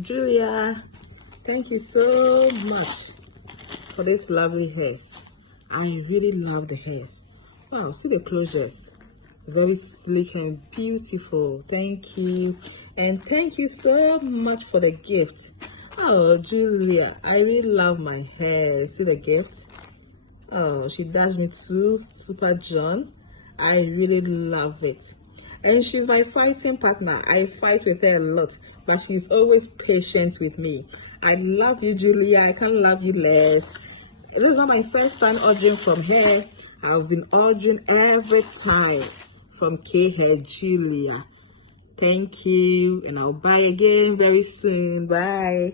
Julia, thank you so much for this lovely hairs. I really love the hairs. Wow, see the closures. Very sleek and beautiful. Thank you. And thank you so much for the gift. Oh, Julia, I really love my hair. See the gift? Oh, she dashed me to Super John. I really love it. And she's my fighting partner. I fight with her a lot, but she's always patient with me. I love you, Julia. I can't love you less. This is not my first time ordering from her. I've been ordering every time from K Hair Julia. Thank you, and I'll buy again very soon. Bye.